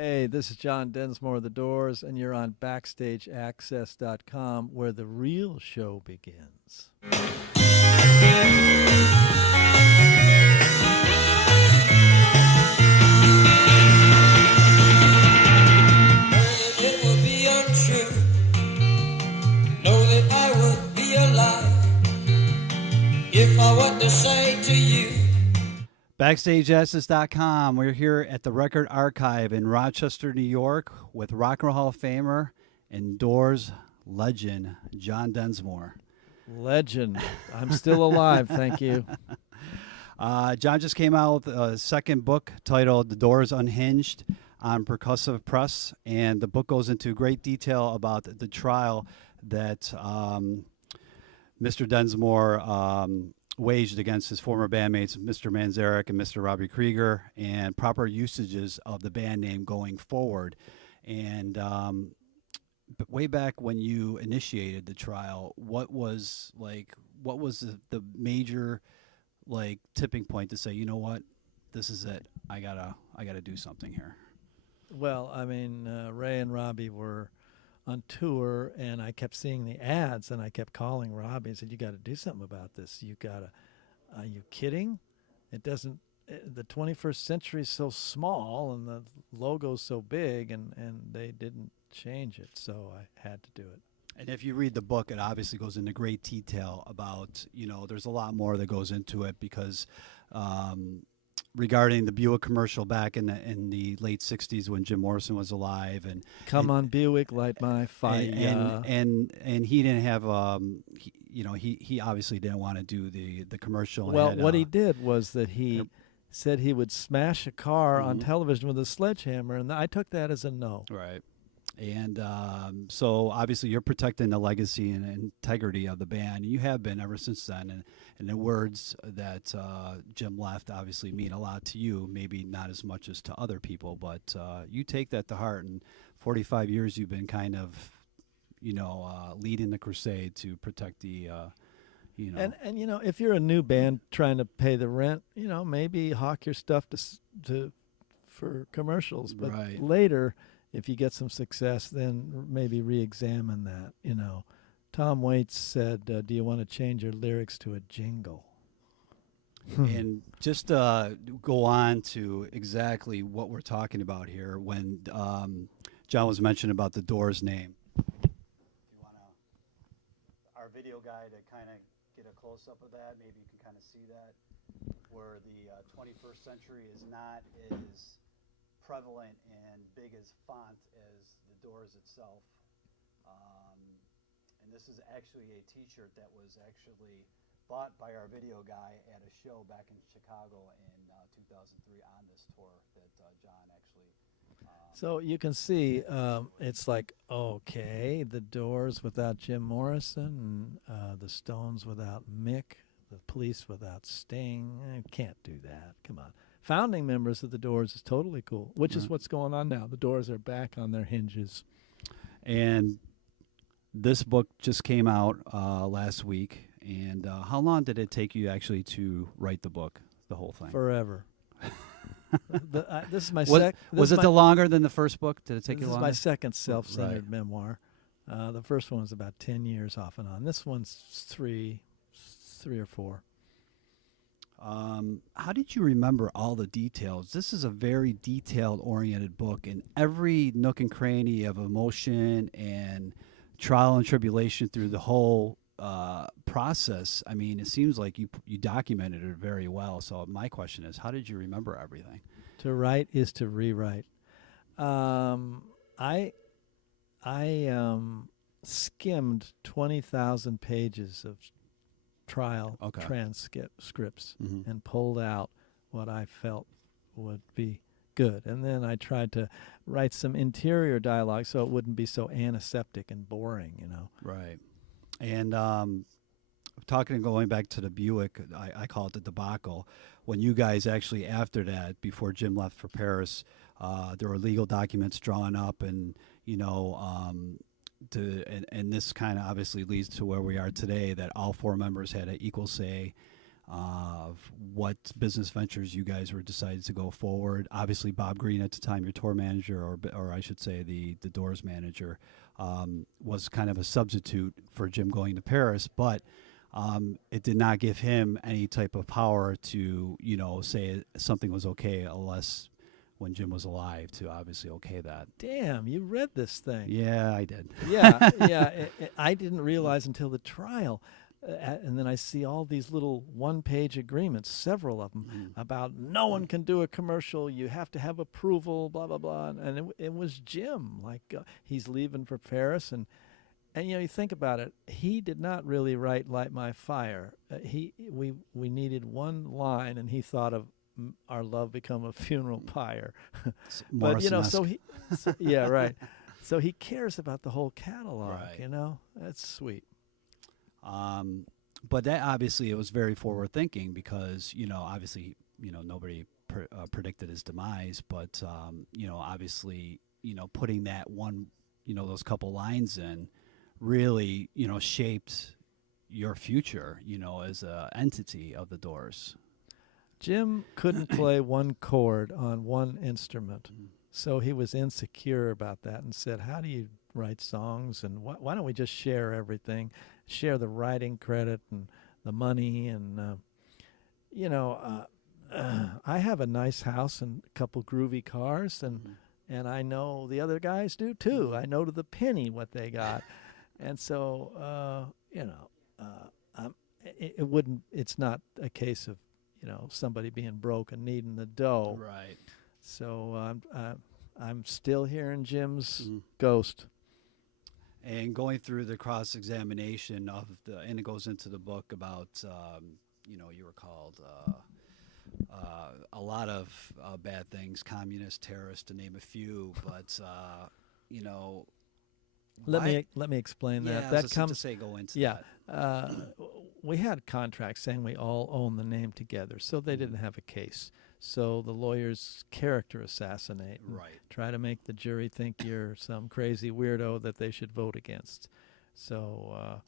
Hey, this is John Densmore of The Doors, and you're on BackstageAxxess.com, where the real show begins. It will be untrue. Know that I would be a lie if I were to say to you. BackstageAxxess.com. We're here at the Record Archive in Rochester, New York, with Rock and Roll Hall of Famer and Doors legend John Densmore. Legend. I'm still alive, thank you. John just came out with a second book titled The Doors Unhinged on Percussive Press, and the book goes into great detail about the trial that Mr. Densmore waged against his former bandmates, Mr. Manzarek and Mr. Robbie Krieger, and proper usages of the band name going forward. And but way back when you initiated the trial, what was the major tipping point to say, you know what, this is it, I gotta do something here? Well, I mean, Ray and Robbie were on tour, and I kept seeing the ads, and I kept calling Robbie and said, you got to do something about this. You got to, are you kidding? It doesn't, the 21st century is so small, and the logo's so big, and they didn't change it, so I had to do it. And if you read the book, it obviously goes into great detail about, there's a lot more that goes into it because regarding the Buick commercial back in the late 60s when Jim Morrison was alive, and Come on Buick, light my fire. And he didn't have he obviously didn't want to do the commercial. Well, what he did was that he said he would smash a car on television with a sledgehammer, and I took that as a no. Right. And so obviously you're protecting the legacy and integrity of the band. You have been ever since then. And the words that Jim left obviously mean a lot to you, maybe not as much as to other people, but you take that to heart. And 45 years you've been kind of, leading the crusade to protect the, And if you're a new band trying to pay the rent, maybe hawk your stuff for commercials. But right. Later, if you get some success, then maybe re-examine that. Tom Waits said, do you want to change your lyrics to a jingle? And just go on to exactly what we're talking about here when John was mentioning about the Doors name. You want our video guy to kind of get a close-up of that? Maybe you can kind of see that, where the 21st century is not as prevalent and big as font as the Doors itself. And this is actually a t-shirt that was actually bought by our video guy at a show back in Chicago in 2003 on this tour that John actually So you can see it's like, okay, the Doors without Jim Morrison, the Stones without Mick, the Police without Sting. Can't do that. Come on. Founding members of the Doors is totally cool, which is what's going on now. The Doors are back on their hinges. And this book just came out last week. And how long did it take you actually to write the book, the whole thing? Forever. This is my was it longer than the first book? Did it take you longer? This is my second self-centered memoir. The first one was about 10 years off and on. This one's three or four. How did you remember all the details? This is a very detailed-oriented book, and every nook and cranny of emotion and trial and tribulation through the whole process. I mean, it seems like you documented it very well. So my question is, how did you remember everything? To write is to rewrite. I skimmed 20,000 pages of trial transcripts and pulled out what I felt would be good. And then I tried to write some interior dialogue so it wouldn't be so antiseptic and boring, Right. And going back to the Buick, I call it the debacle. When you guys actually, after that, before Jim left for Paris, there were legal documents drawn up, and and this kind of obviously leads to where we are today, that all four members had an equal say of what business ventures you guys were decided to go forward. Obviously, Bob Green at the time, your tour manager, or I should say the Doors manager, was kind of a substitute for Jim going to Paris, but it did not give him any type of power to, say something was okay unless when Jim was alive to obviously okay that. Damn, you read this thing. Yeah, I did. Yeah, yeah. I didn't realize until the trial. And then I see all these little one-page agreements, several of them, about no one can do a commercial. You have to have approval, blah, blah, blah. And it was Jim. Like, he's leaving for Paris. And you think about it. He did not really write Light My Fire. We needed one line, and he thought of Our Love Become a Funeral Pyre. But, yeah, right. So he cares about the whole catalog, right. That's sweet. But that obviously it was very forward thinking because, obviously, nobody predicted his demise, but, obviously, putting that one, those couple lines in really, shaped your future, as a entity of the Doors. Jim couldn't play one chord on one instrument, so he was insecure about that and said, how do you write songs, and why don't we just share everything, share the writing credit and the money, and I have a nice house and a couple groovy cars, and I know the other guys do too. I know to the penny what they got, and so it's not a case of somebody being broke and needing the dough. Right. So I'm still hearing Jim's ghost. And going through the cross-examination and it goes into the book about, you were called a lot of bad things, communist, terrorist, to name a few. But let me explain that. Yeah, that comes to say go into that. We had contracts saying we all own the name together, so they didn't have a case. So the lawyers character assassinate, right? Try to make the jury think you're some crazy weirdo that they should vote against. So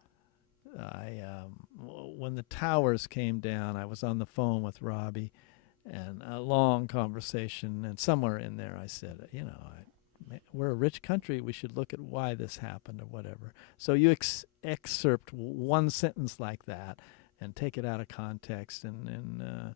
when the towers came down, I was on the phone with Robbie, and a long conversation. And somewhere in there, I said, we're a rich country. We should look at why this happened or whatever. So you excerpt one sentence like that and take it out of context, and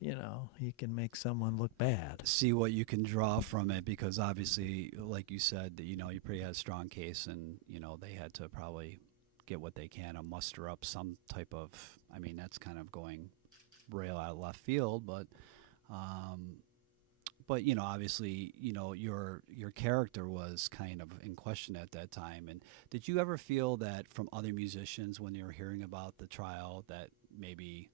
you can make someone look bad. See what you can draw from it, because obviously, like you said, you pretty had a strong case, and they had to probably get what they can and muster up some type of. I mean, that's kind of going rail out of left field, but obviously, your character was kind of in question at that time. And did you ever feel that from other musicians when you were hearing about the trial that maybe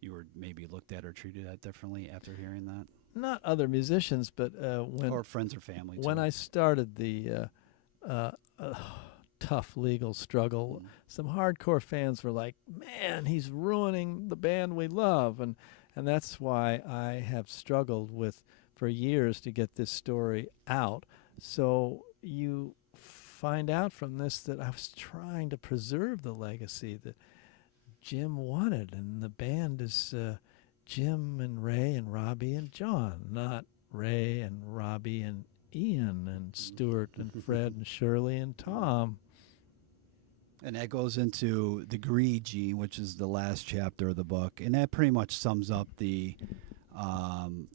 you were looked at or treated that differently after hearing that? Not other musicians, but or friends or family. When too. I started the tough legal struggle, some hardcore fans were like, "Man, he's ruining the band we love," and that's why I have struggled for years to get this story out. So you find out from this that I was trying to preserve the legacy that Jim wanted, and the band is Jim and Ray and Robbie and John, not Ray and Robbie and Ian and Stuart and Fred and Shirley and Tom. And that goes into the greed gene, which is the last chapter of the book, and that pretty much sums up the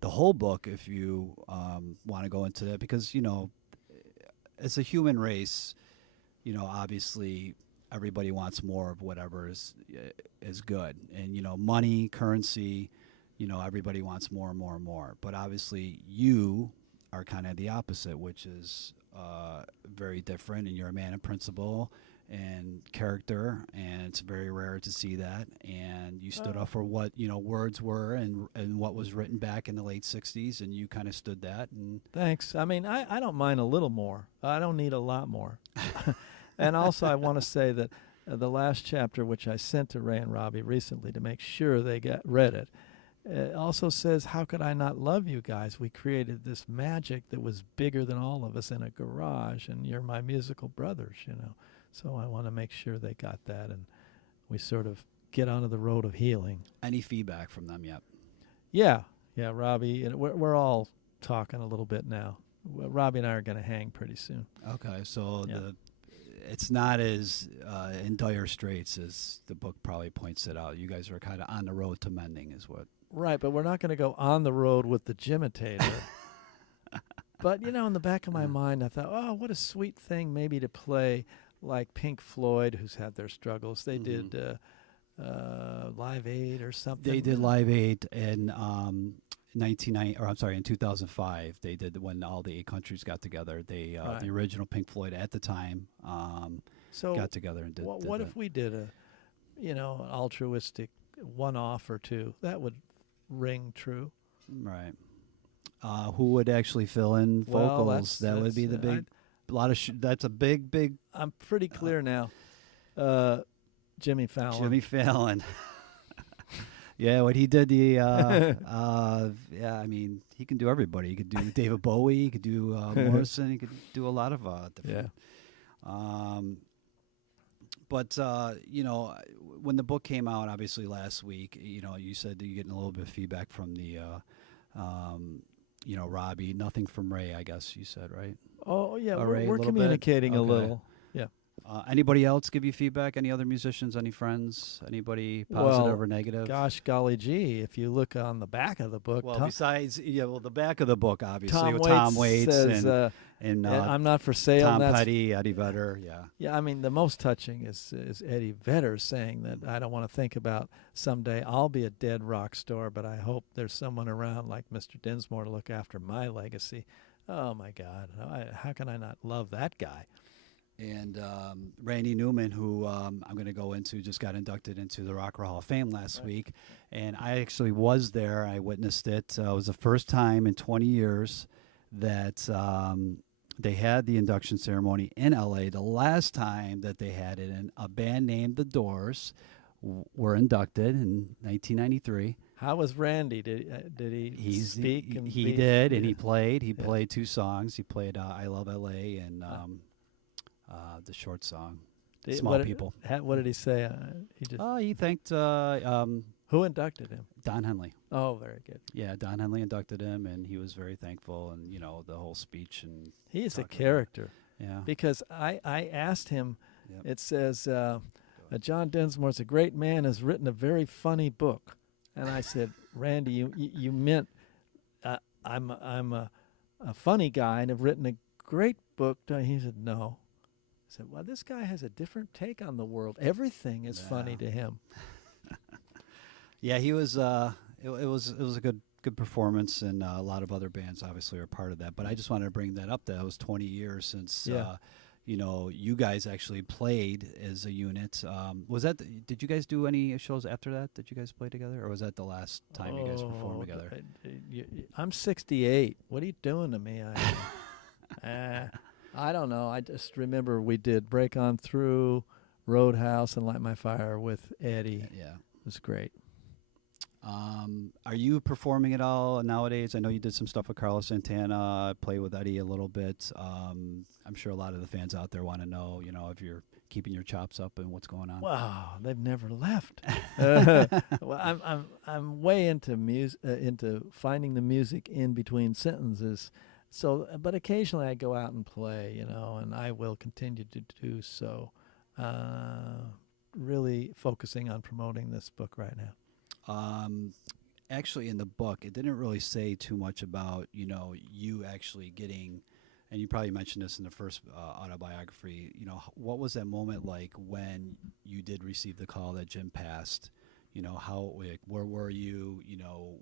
whole book. If you want to go into that, because as a human race, obviously everybody wants more of whatever is good, and money, currency, everybody wants more and more and more. But obviously you are kind of the opposite, which is very different, and you're a man of principle and character, and it's very rare to see that. And you stood up for what words were and what was written back in the late 60s, and you kind of stood that. And thanks. I mean, I don't mind a little more. I don't need a lot more. And also I want to say that the last chapter, which I sent to Ray and Robbie recently to make sure they read it, also says, how could I not love you guys? We created this magic that was bigger than all of us in a garage, and you're my musical brothers, So I want to make sure they got that, and we sort of get onto the road of healing. Any feedback from them yet? Yeah, Robbie, and we're all talking a little bit now. Robbie and I are going to hang pretty soon. Okay, so Yeah. it's not as in dire straits as the book probably points it out. You guys are kind of on the road to mending, is what. Right, but we're not going to go on the road with the gymitator. But, in the back of my mind, I thought, oh, what a sweet thing maybe to play like Pink Floyd, who's had their struggles. They did Live Aid or something. They did Live Aid in 2005. They did when all the 8 countries got together. They Right. the original Pink Floyd at the time So got together and did. what did if we did an altruistic one-off or two? That would ring true. right? Who would actually fill in Well, vocals? That would be the big. A lot of that's a big. I'm pretty clear now. Jimmy Fallon. Jimmy Fallon. Yeah, what he did yeah, I mean, he can do everybody. He could do David Bowie, he could do Morrison, he could do a lot of different. But when the book came out, obviously last week, you said that you're getting a little bit of feedback from the Robbie, nothing from Ray, I guess you said, right? Oh, yeah, Ray, a we're little bit? communicating a Okay. little. Yeah. Anybody else give you feedback? Any other musicians? Any friends? Anybody positive Well, or negative? Gosh, golly gee, if you look on the back of the book, Well, Tom, besides, the back of the book, obviously, Tom with Waits, Tom Waits says, and I'm not for sale. Tom and that's- Petty, Eddie Vedder, yeah. Yeah, I mean, the most touching is Eddie Vedder saying that I don't want to think about someday I'll be a dead rock star, but I hope there's someone around like Mr. Densmore to look after my legacy. Oh, my God. How can I not love that guy? And Randy Newman, who I'm going to go into, just got inducted into the Rock and Roll Hall of Fame last week. And I actually was there. I witnessed it. It was the first time in 20 years that they had the induction ceremony in L.A. The last time that they had it, and a band named The Doors were inducted in 1993. How was Randy? Did he speak? And He be- did, and yeah. he played. He Yeah. played 2 songs. He played "I Love L.A." and the short song Did- "Small what, People." What did he say? He just He thanked who inducted him? Don Henley. Oh, very good. Yeah, Don Henley inducted him, and he was very thankful. And the whole speech and He is a talking about- character yeah. because I asked him. Yep. It says John Densmore's a great man, has written a very funny book, and I said, Randy, you meant I'm a funny guy and have written a great book. He said, no. I said, well, this guy has a different take on the world. Everything is funny Yeah. to him. Yeah, he was. It was a good performance, and a lot of other bands obviously are part of that. But I just wanted to bring that up. That it was 20 years since. Yeah. You guys actually played as a unit. Was that? Did you guys do any shows after that? Did you guys play together, or was that the last time you guys performed together? I'm 68. What are you doing to me? I don't know. I just remember we did Break On Through, Roadhouse, and Light My Fire with Eddie. Yeah. It was great. Are you performing at all nowadays? I know you did some stuff with Carlos Santana, play with Eddie a little bit. I'm sure a lot of the fans out there want to know, if you're keeping your chops up and what's going on. Wow, they've never left. Well, I'm way into into finding the music in between sentences. So, but occasionally I go out and play, and I will continue to do so. Really focusing on promoting this book right now. Actually, in the book, it didn't really say too much about, you actually getting, and you probably mentioned this in the first autobiography, what was that moment like when you did receive the call that Jim passed? Where were you?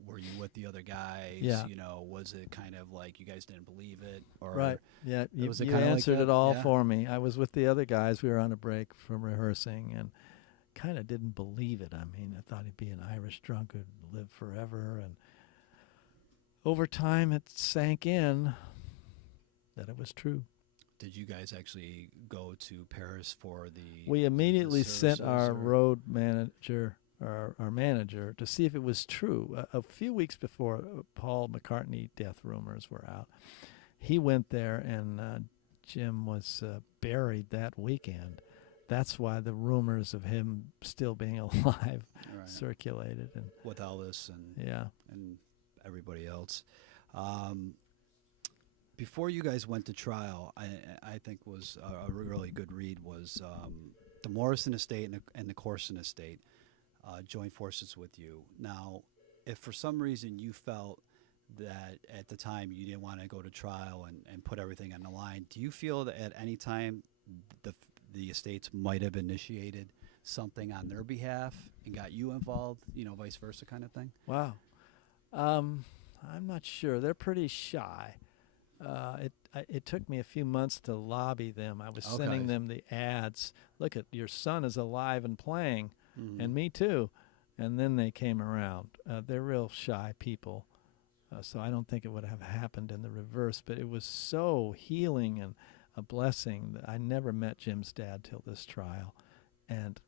Were you with the other guys? Yeah. Was it kind of like you guys didn't believe it? Or Right. Yeah, you was it kinda like answered that? it all Yeah. for me. I was with the other guys. We were on a break from rehearsing and kind of didn't believe it. I mean, I thought he'd be an Irish drunk who'd live forever. And over time, it sank in that it was true. Did you guys actually go to Paris for the? We immediately sent services, our or- road manager, our manager, to see if it was true. A few weeks before Paul McCartney death rumors were out, he went there, and Jim was buried that weekend. that's why the rumors of him still being alive Right. circulated. And With Elvis and yeah, everybody else. Before you guys went to trial, I think was a really good read was the Morrison estate and the Corson estate joined forces with you. Now, if for some reason you felt that at the time you didn't want to go to trial and put everything on the line, do you feel that at any time the estates might have initiated something on their behalf and got you involved, vice versa kind of thing? wow. I'm not sure. They're pretty shy. It took me a few months to lobby them. I was sending them the ads. Look, at your son is alive and playing, and me too. And then they came around. They're real shy people, so I don't think it would have happened in the reverse. But it was so healing and a blessing that I never met Jim's dad till this trial, and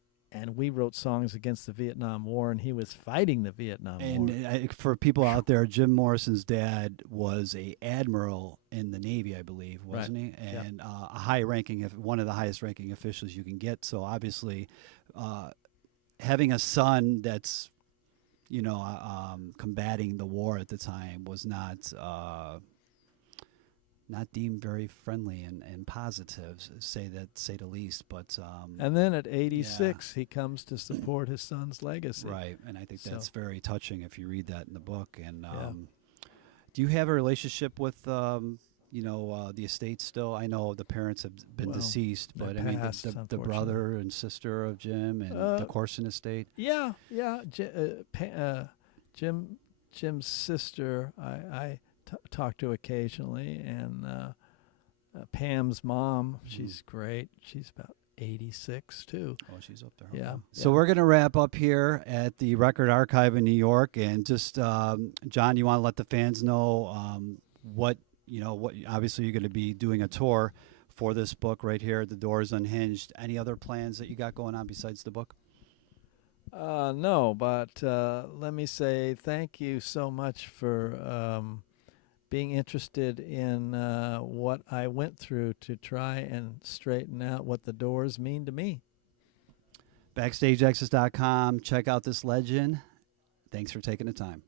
we wrote songs against the Vietnam War, and he was fighting the Vietnam War. And for people out there, Jim Morrison's dad was a admiral in the Navy, I believe, wasn't he? And a high-ranking, one of the highest-ranking officials you can get. So obviously, having a son that's, combating the war at the time was not deemed very friendly and positive, say the least. But and then at 86, he comes to support his son's legacy. Right, and I think that's very touching if you read that in the book. And do you have a relationship with the estate still? I know the parents have been deceased, but I mean passed, the brother and sister of Jim and the Corson estate. Yeah. Jim's sister, I talk to occasionally, and Pam's mom, she's great. She's about 86 too. Oh, she's up there. Yeah. So we're going to wrap up here at the Record Archive in New York, and just John, you want to let the fans know what obviously you're going to be doing a tour for this book right here, The Doors Unhinged. Any other plans that you got going on besides the book? No, but let me say thank you so much for being interested in what I went through to try and straighten out what the Doors mean to me. BackstageAxxess.com. Check out this legend. Thanks for taking the time.